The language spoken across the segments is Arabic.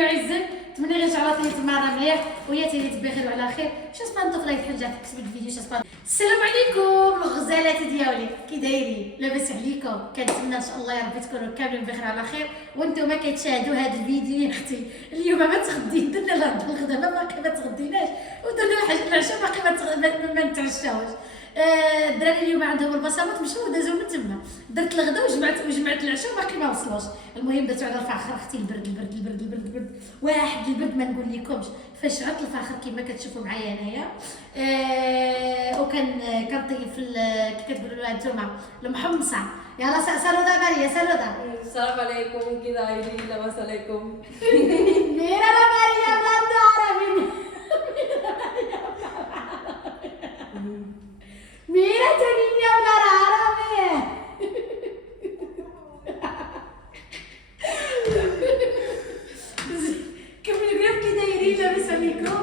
الفيديو عزت، نتمنى غير ان شاء الله تهيت معنا مليح وهي تهيت بخير وعلى خير. شاسبان نطوف لايك حاجه تكتب الفيديو شاسبان. السلام عليكم الغزالات ديالي، كي دايرين؟ لاباس عليكم؟ كنتمنى ان شاء الله يا ربي تكونوا كاملين بخير على خير وانتم كتشاهدوا هذا الفيديو. يا اختي اليوم ما تغدين، درنا الغدا باقي ما تغديناش ودرنا حاجه العشاء باقي ما نتعشاوش. الدراري اليوم عندهم البصمات مشاو ودازو من تما، درت الغدا وجمعت العشاء وباقي ما وصلوش. المهم درتو على الفاخر اختي، البرد واحد البرد ما نقول لكمش. فشعلت الفاخر كما كتشوفوا معايا انايا. وكان كنطيب في كي كتقولوا لها نتوما المحمصه. يلا سالودا ماريا سالودا. السلام عليكم، كي دايرين؟ لاباس عليكم؟ ميرا لا ماريا بلا عربي. ميرا تاني يا بلا عربي. كملوا قريب كي دايرين؟ لاباس عليكم؟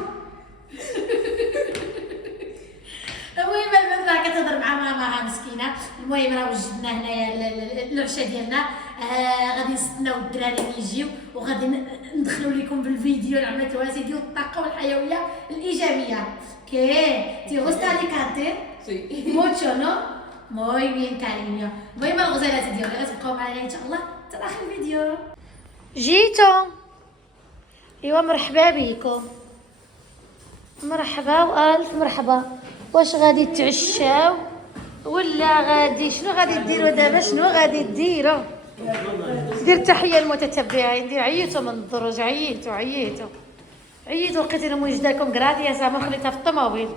المهم البنت راه كتهضر مع ماماها مسكينه. المهم راه وجدنا هنايا العشاء ديالنا. غادي نستناو الدراري يجيو وغادي ندخلوا لكم بالفيديو العمليات ديال الطاقه والحيويه الايجابيه. كي تي غوستا لي كانتي سي موتشو نو موي بيان كارينيو. المهم الغزالات ديالي غتبقاو معنا ان شاء الله حتى اخر الفيديو. جيتو؟ ايوا مرحبا بكم، مرحبا والف مرحبا. واش غادي تعشاو ولا غادي شنو غادي ديروا دابا؟ شنو غادي ديروا؟ دير تحيه للمتتبعين. دير عييتوا من الدروج، عييتوا لقيت انا موجده لكم كراديا زعما خليتها في الطوموبيل.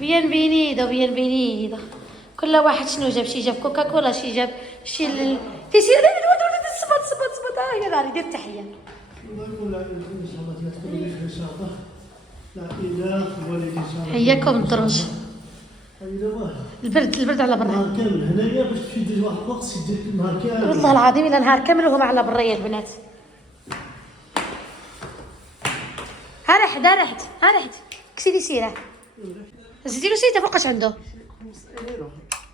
بيان بينيدو كل واحد شنو جاب. شي جاب كوكاكولا، شي جاب شي تيسير. صبت يا ناري. دير تحيه. حياكم الدروج. البرد على برا. نهار كامل هنايا باش تمشي دير واحد الوقت سيدير نهار كامل. والله العظيم الا نهار كامل وهما على برا يا البنات. ها رحت كسيدي سيره زيدي له سيته فوقاش عنده.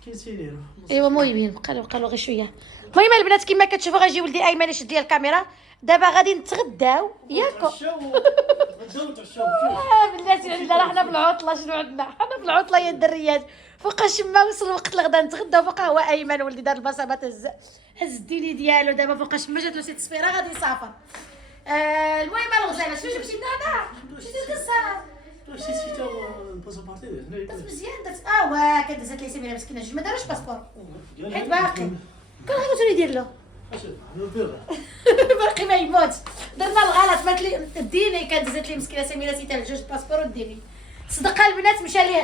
15 يورو. ايوا المهم بقى غير شويه. المهم البنات كما كتشوفوا غيجي ولدي ايمن يشد لي الكاميرا. دابا غادي نتغداو ياكو. بلاتي عندنا راه حنا في العطله. شنو عندنا حنا في العطله يا الدريات؟ فوقاش ما وصل وقت الغدا نتغداو. فوقا هو ايمن ولدي دار البصمات، هز الديلي ديالو. دابا فوقاش ما جات له شي تصفيره غادي يسافر. المهم الغزاله شنو جبتي لنا؟ جبتي القصه واش نسيتو الباسبورتي هنايا؟ درت مزيان درت. واه كدزات لي سميره مسكينه جوج ما داروش باسبور حيت باقي. كان غير يدير له باقي ما يموتش. درنا الغلط مات لي ديني. كانت دزات لي مسكينه سميره سيتها بجوج باسبور وديني. صدقها البنات مشى ليه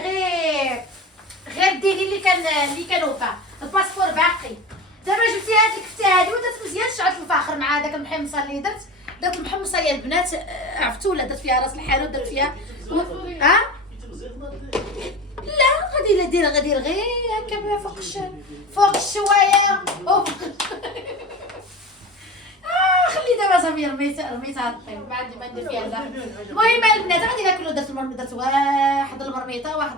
غير الديني اللي كان وفا. الباسبور باقي. دابا جبتي هاد الكفته هادي ودرت مزيان. شعلت الفاخر مع هذاك المحمصه اللي درت المحمصه يا البنات. عرفتوا ولا درت فيها راس الحانوت درت فيها لا غادي غير هكا فوق الشوايه وفوق خلي دابا صافي رميتها الطيب ما عندي ما ندير فيها لا. المهم البنات غادي ناكلوا. درت واحد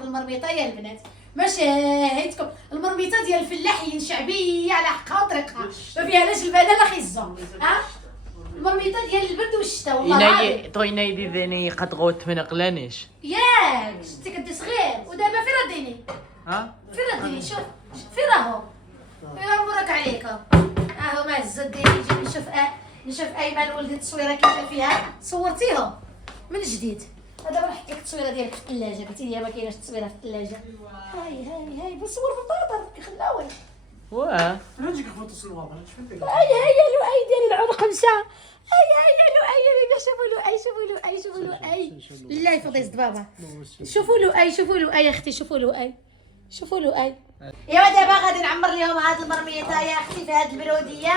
المرميطه يا البنات. ما شاهدتكم المرميطه ديال الفلاحين شعبيه على حقها وطريقها ما فيها لاش البنات لا خيزو. المرميطه ديال البرد والشتاء والله العظيم. طويناي بيذني قد غوت من قلانيش ياك شتي كدي صغير ودابا فين رديني؟ فين رديني؟ شوف فين راهو؟ مبروك عليكم. هو ما هز ديني. نجي نشوف ايمن ولدي التصويره كيف فيها صورتيهم من جديد. دابا نحط لك التصويره ديالك في الثلاجه. قلتي لي ما كايناش التصويره في الثلاجه. هاي بصور في الطاطر خلاوي. واه نجيك فوتو الصلوه شنو هيا لؤي ديال العنق مشى. هيا لؤي بيبي. شوفوا لؤي لا يفضل يزد بابا. شوفوا لؤي اختي. شوفوا لؤي. ايوا دابا غادي نعمر لهم هاد المرميطه يا اختي في هاد البروديه.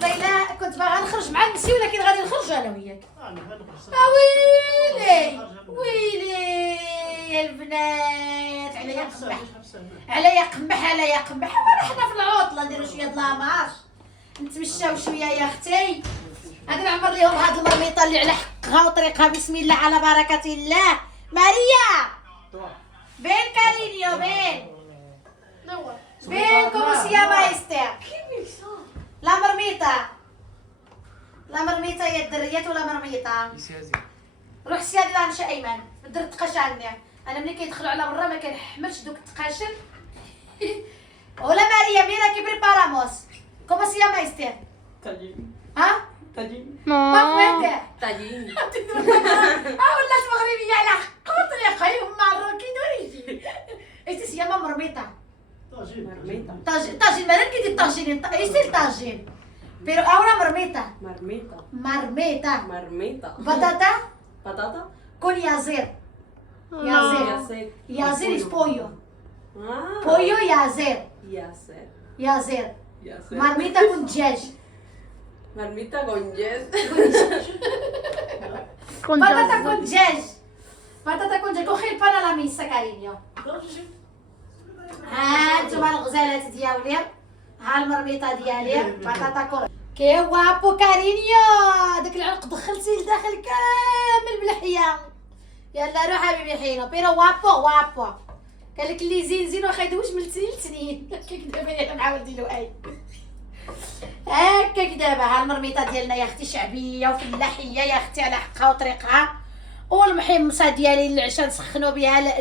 ليلى كنت باغا نخرج مع النسي ولكن غادي نخرج انا وياك. ويلي يا البنات. عليا قمح. وانا حنا في العطله نديرو شويه د لاماش نتمشاو شويه يا اختي. غادي نعمر لهم هاد المرميطه اللي على حقها وطريقها. بسم الله على بركه الله. ماريا بين كارينيو بين كومو سي يا مايستر. لا مرميطه لا مرميطه يا الدريات ولا مرميطه. يسازي. روح سيادي لا نمشي ايمن بدر تقاشعني. انا ملي كيدخلوا على برا ما كنحملش دوك التقاشر. ولا ماريا ميرا كي بريباراموس كومو سي llama este طاجين ها طاجين ما فهمت. طاجين ولات مغربيه على قطري قايم ماروكي دوريجي. este se llama marmita. طاجين مرميطة طاجين مالك كي طاجين este el طاجين pero ahora marmita مرميطة marmita مرميطة batata بطاطا con yazer. yazer ياسر yazer es pollo آه. pollo yazer ياسر yazer ياسر marmita con دجاج مرميطة con جاز batata con دجاج batata con دجاج coge el pan a la mesa cariño. ها انتم الغزالات ديالي ها المرميطه ديالي بطاطا كون كي وابو كارينيو داك العلق دخلتي لداخل كامل بالحياه. يلا روح حبيبي حينو بيرو وابو قال لك اللي زين زين واخا يدوش من السنين لسنين. هكاك دابا انا نعاود نديرو اي هكاك دابا ها المرميطه ديالنا يا اختي شعبيه وفلاحيه يا اختي على حقها وطريقها. والمحمصه ديالي العشاء نسخنوا بها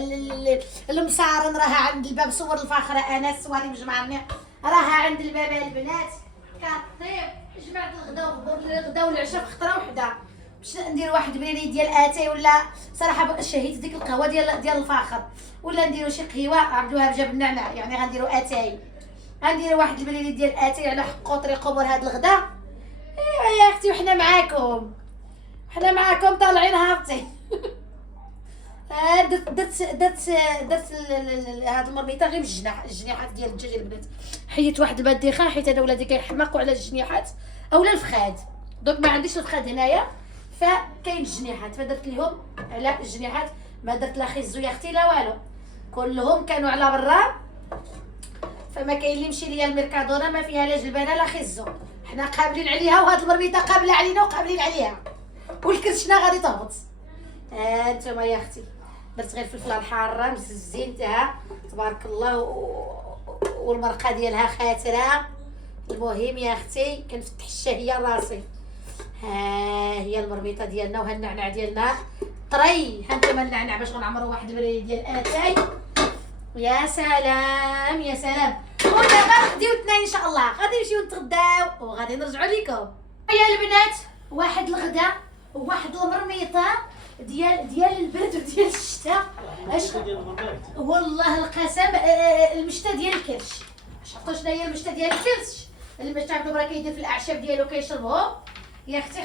المصارن راها عند الباب. صور الفاخره انس وهذه مجمعنا راها عند الباب البنات كطيب. جمعت الغدا والعشاء في خطره وحده باش ندير واحد بريري ديال اتاي ولا صراحه شهيت ديك القهوه ديال الفاخر ولا نديروا شي قهوه عبد الوهاب جاب النعناع يعني غنديروا اتاي. غنديروا واحد البريري ديال اتاي على حقو طريقو بور هذا الغدا. ايوا يا اختي وحنا معاكم طالعين هابطين. درت هاد المرميطه غير الجناحات ديال الدجاج البنات. حيت واحد البديخه حيت انا ولادي كيحماقوا على الجنيحات اولا الفخاد دونك ما عنديش الفخاد هنايا فكاين الجنيحات فدرت لهم على الجنيحات. ما درت لا خيزو يا اختي لا والو كلهم كانوا على برا فما كاين اللي يمشي ليا الميركادونا ما فيها لا جلبانه لا خيزو. حنا قابلين عليها وهاد المرميطه قابله علينا وقابلين عليها والكرشنا غادي تهبط. انتما يا اختي درت غير الفلفله الحاره زينتها تبارك الله والمرقه ديالها خاتره. المهم يا اختي كنفتح الشهيه راسي. ها هي المرميطه ديالنا وها النعناع ديالنا طري. ها انتما النعناع باش غنعمروا واحد البريد ديال اتاي. يا سلام يا سلام. ودابا غديو اثنين ان شاء الله غادي نمشيو نتغداو وغادي نرجعوا لكم. يا البنات واحد الغدا وواحد المرميطه ديال البرد وديال الشتاء. والله القسم المشتا ديال الكرش. عرفتوا شنو هي المشتا ديال الكرش؟ المشتا عبد برا كيدير في الاعشاب ديالو كيشربهم. يا اختي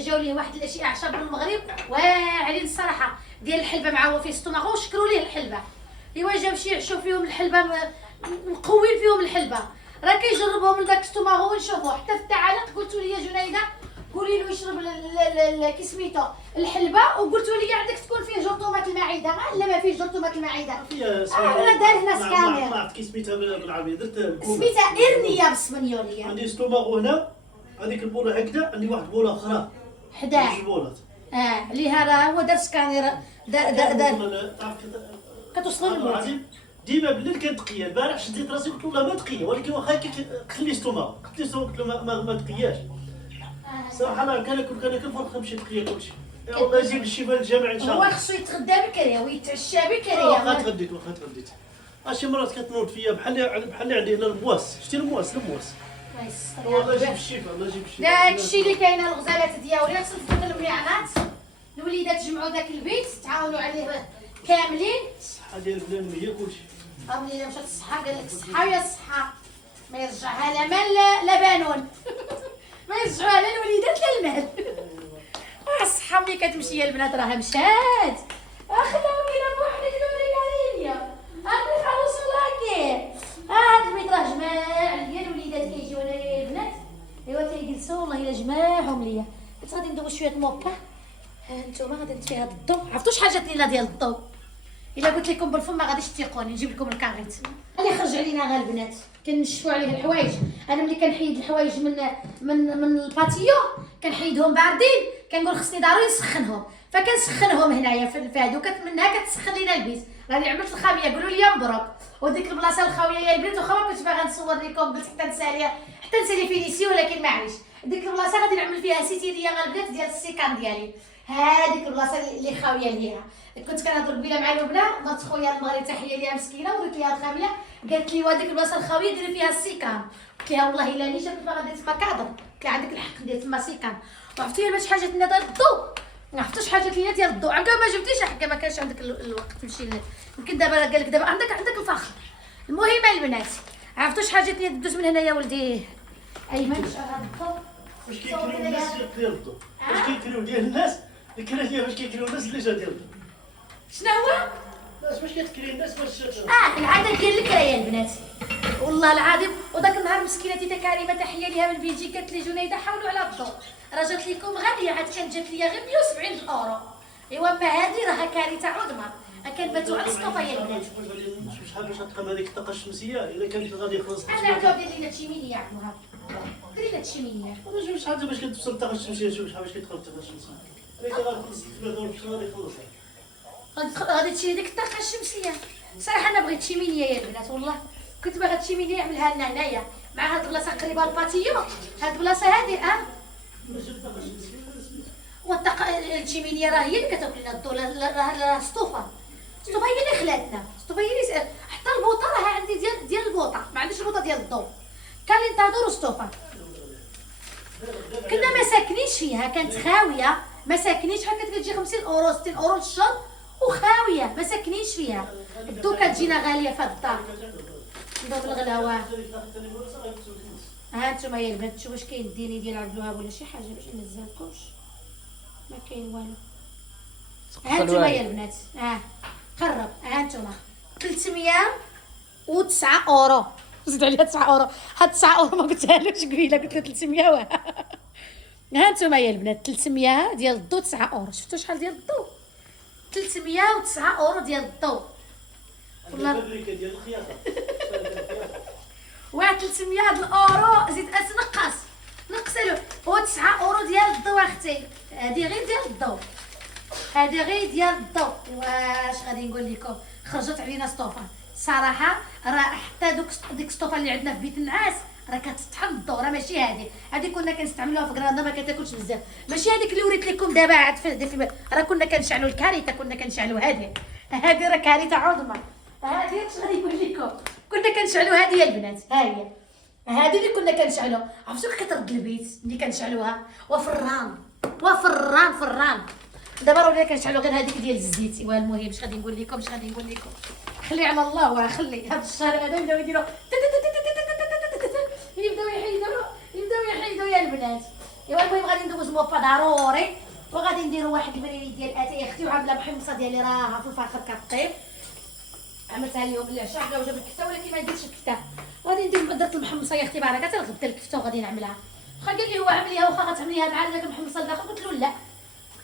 جاو ليه واحد الاشياء اعشاب من المغرب واعرين الصراحه ديال الحلبه معاهم في ستوماغو وشكروا ليه الحلبه. ايوا جاو شي يعشوا فيهم الحلبه مقوين فيهم الحلبه راه كيجربوهم لداك ستوماغو ونشوفوا حتى في التعاليق قلتوا لي يا جنيده قولي له يشرب كي سميتو الحلبه وقلتوا لي عندك تكون فيه جرثومه المعده. لا ما فيه جرثومه المعده. انا داير ناس كامل. ما عرفت كي سميتها بالعربيه درت سميتها ارنيه بالاسبانيوليه. عندي ستوماغو هنا هذيك البوله هكذا عندي واحد بوله اخرى حداه جوج بولات اللي هذا هو دار سكانير دار كتوصل للموت. ديما بالليل كانت تقيه. البارح شديت راسي قلت له لا ما تقيه ولكن واخا قتل لي ستوماغ قلت له ما تقياش. صراحه انا كناكل فرق نمشي تقيه كلشي. والله يجيب الشفاء للجميع ان شاء الله. هو خصو يتغدى بكري ويتعشى بكري. واخا تغديت شي مرات كتنوض فيا بحال اللي عندي هنا المواس. شتي المواس والله يجيب الشفاء الله يجيب الشفاء. داك الشيء اللي كاينه الغزالات ديالي خصك تفضل الميعنات الوليدات تجمعوا داك البيت تعاونوا عليه كاملين. الصحه ديال بنان هي كلشي. ملي مشات الصحه قال لك الصحه ويا الصحه ما يرجعها لا مال لا بانون. ما يرجعوها لا الوليدات لا المال. الصحه ملي كتمشي يا البنات راها مشات. خلاو كاينه بوحدك دوري عليا انا خلاص لاكي. هاد البيت راه جماع ليا الوليدات كيجيو هنايا البنات ايوا تيجلسوا والله الا جماعهم ليا. قلت غادي ندوز شويه موبا. هانتوما غادي نطفي هاد الضو. عرفتوا شحال جاتني لا ديال الضو؟ الا قلت لكم بالفم ما غاديش تيقوني. نجيب لكم الكاريت اللي خرج علينا غير البنات كنشفوا عليه الحوايج. انا ملي كنحيد الحوايج من الباتيو كنحيدهم باردين كنقول خصني ضروري نسخنهم فكنسخنهم هنايا في هادوك منها كتسخن لينا البيت. راني عملت الخاميه قولوا لي مبروك. وديك البلاصه الخاويه يا البنات واخا ما كنتش باغا نصور لكم قلت حتى نسالي فينيسي ولكن معليش ديك البلاصه غادي نعمل فيها سيتيريه مع البنات ديال السيكان ديالي. هذيك البلاصه اللي خاويه ليها. كنت كنهضر قبيله مع لبنى مرت خويا المغرب، تحيه ليها مسكينه، وريت ليها الخاويه، قالت لي وهذيك البلاصه الخاويه ديري فيها السيكان. قلت لها والله الا ني شافت ما غادي تما كاظم، قلت لها عندك الحق ندير تما سيكان. وعرفتي الا شي حاجه لنا ديال الضوء، ما عرفتش حاجه ليا ديال الضوء، عمرك ما جبتيش حقا، ما كانش عندك الوقت تمشي يمكن دابا قال لك دابا عندك الفخر. المهم البنات عرفتوا شحال جات لي دوز من هنا يا ولدي ايمن شحال الضوء واش كيكريو الناس ديال الضو؟ واش كيكريو ديال الناس؟ الكرا ديال واش كيكريو الناس اللي جا ديال الضو؟ شنو هو؟ الناس واش كتكري الناس باش العاده ديال الكرا يا البنات والله العظيم. وداك النهار مسكينه تيتا كريمه تحيه ليها من بلجيكا قالت لي جنيده حاولوا على الضوء، راه جات لكم غاليه، عاد كانت جات ليا غير 170 اورو. ايوا ما هذه راها كارثه عظمى، كنباتوا على السطوفه يا البنات. شحال باش تقام هذيك الطاقه الشمسيه الا كانت غادي يخلص انا عاود دير لينا تشيمينيه عمرها ديري لنا تشيمينيه. واش شحال باش كتوصل الطاقه الشمسيه؟ شوف شحال باش كيدخل الطاقه الشمسيه الا كان غيخلص 3 دور شحال غادي يخلصها؟ غادي تشري ديك الطاقه الشمسيه. صراحه انا بغيت تشيمينيه يا البنات والله، كنت باغا تشيمينيه يعملها لنا هنايا مع هاد البلاصه قريبه الباتيو، هاد البلاصه هادئه. والطاقه التشيمينيه راه هي اللي كتاكل لنا الضو، راه السطوفه هي اللي خلاتنا، السطوفه هي اللي حتى البوطه راه عندي ديال البوطه، ما عنديش البوطه ديال الضو، كان لي وسطوفه. كنا ما ساكنينش فيها، كانت خاويه، ما ساكنينش، حتى كتجي 50 اورو 60 اورو الشهر وخاويه ما ساكنينش فيها. الضو كتجينا غاليه في هاد الدار، ضو بالغلاوه. ها انتما يا البنات شوفوا واش كاين الديني ديال عبد الوهاب ولا شي حاجه باش ننزلكمش، ما كاين والو. ها انتما يا البنات قرب، ها انتما 309 اورو، زيد عليها 9 اورو، هاد 9 اورو ما قلتهالوش قبيله، قلت له 300 ها انتما يا البنات 300 ديال الضو 9 اورو. شفتوا شحال ديال الضو؟ 309 اورو ديال الضو والله الفابريكا ديال الخياطه واحد 300 الاورو زيد نقص له هو 9 اورو ديال الضو اختي. هادي غير ديال الضو، هادي غير ديال الضو. واش غادي نقول لكم، خرجت علينا سطوفه صراحه، راه حتى ديك السطوفه اللي عندنا في بيت النعاس راه كتطحن الضو، راه ماشي هادي كنا كنستعملوها في كراندا ما كتاكلش بزاف، ماشي هذيك اللي وريت لكم دابا عاد في راه كنا كنشعلوا الكارثه، كنا كنشعلوا هادي راه كارثه عظمى. هادي اش غادي نقول لكم، كنا كنشعلوا هادي يا البنات، ها هي هادي اللي كنا كنشعلوا. عرفتوا كي كترد البيت ملي كنشعلوها وفران دابا راه ولينا كنشعلوا غير هذيك ديال الزيت. ايوا المهم اش غادي نقول لكم، خلي على الله، وخلي هذا الشهر هذا يبداو يديروا يبداو يحيدوا يا البنات. ايوا المهم غادي ندوز موفا ضروري، وغادي نديروا واحد المريريد ديال اتاي اختي وعامله محمصه ديالي راها في الفخر كطيب، عملتها اليوم العشاء حدا وجاب الكفته ولكن ما نديرش الكفته، وغادي ندير درت المحمصه يا اختي بركه حتى الغدا الكفته وغادي نعملها. واخا قال لي هو عمليها واخا غتعمليها مع داك المحمصه الداخل، قلت له لا،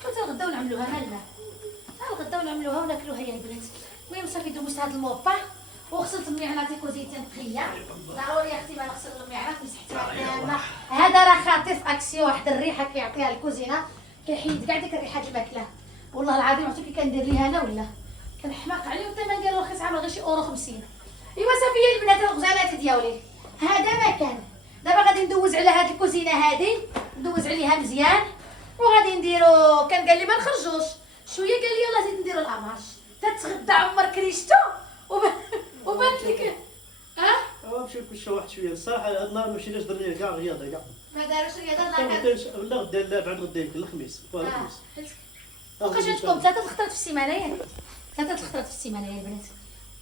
قلت له الغدا ونعملوها مالنا، الغدا ونعملوها وناكلوها يا البنات. المهم صافي دوزت هاد الموفا وغسلت الميعنات كوزيتي نقيه، ضروري يا اختي ما نغسل الميعنات، مسحتها كامله. هذا راه خطير في اكسيو، واحد الريحه كيعطيها الكوزينه كيحيد كاع ديك الريحه الماكله، والله العظيم عرفتوا كي كندير ليها انا ولا كنحماق عليه، والثمن ديالو رخيص، عامل غير شي اورو 50. ايوا صافي يا البنات الغزالات ديالي هذا ما كان. دابا غادي ندوز على هاد الكوزينه هادي، ندوز عليها مزيان، وغادي نديرو كان قال لي ما نخرجوش شويه، قال لي يلاه زيد نديرو الامارش تتغدى عمر كريشتو وبانت لك مشي كلشي واحد شويه الصراحه. هاد النهار ما مشيناش درنا كاع رياضه كاع، ما داروش رياضه لا غدا لا بعد غدا يمكن الخميس وقاش عندكم 3 الخطرات في السيمانه ياك، 3 الخطرات في السيمانه يا البنات.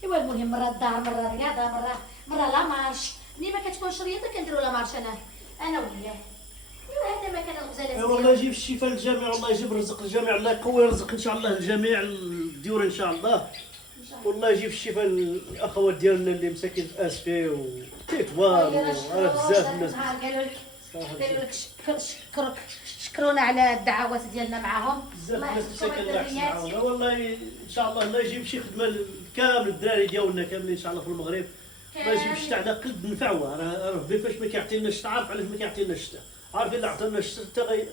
ايوا المهم مره الدار مره رياضه مره لا مارش، ملي ما كتكونش رياضه كنديروا لا مارش انا وياه. ايوا هذا ما كان الغزالات. والله يجيب الشفاء للجميع، والله يجيب الرزق للجميع، الله يقوي الرزق ان شاء الله لجميع الديور ان شااء الله. والله يجيب الشفاء للاخوات ديالنا اللي مساكين في اسفي وتيتوال بزاف الناس. قالوا لك شكرونا على الدعوات ديالنا معاهم، بزاف الناس مساكين الله يحسن معاهم. والله ان شاء الله الله يجيب شي خدمه كامل الدراري ديالنا كاملين ان شاء الله في المغرب، ما يجيبش الشتاء على قد نفعوه. راه ربي فاش ما كيعطينا الشتاء، عارف علاش ما كيعطينا الشتاء، عارف الا عطانا الشتاء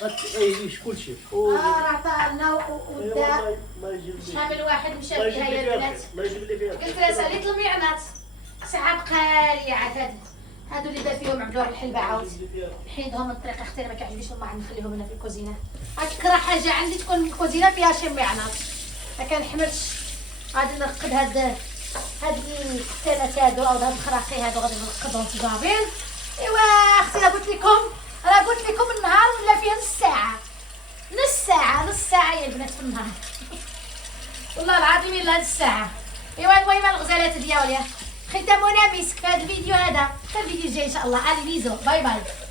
حتى غيعيش كلشي. راه عطانا ودا الله يجيب لي شحال من واحد مشى فيها يا البنات. الله يجيب لي فيها. قلت لها ساليت الميعنات ساعه بقالي عاد هادو اللي دار فيهم عبدو الحلبة عاود نحيدهم من الطريق اختي ما كيعجبنيش الماء نخليهم هنا في الكوزينه. اكره حاجه عندي تكون الكوزينه فيها شي معناط، ما كنحملش. غادي نرقد هاد الكتانات هادو او هاد الخراخي هادو غادي نرقدهم في الكابيل. ايوا اختي راه قلت لكم النهار ولا فيه نص ساعه يا البنات في النهار. والله العظيم الا هاد الساعه. ايوا المهم الغزالات ديالي ختامنا مسك في هذا الفيديو هذا، حتى الفيديو الجاي ان شاء الله. علي بيزو، باي باي.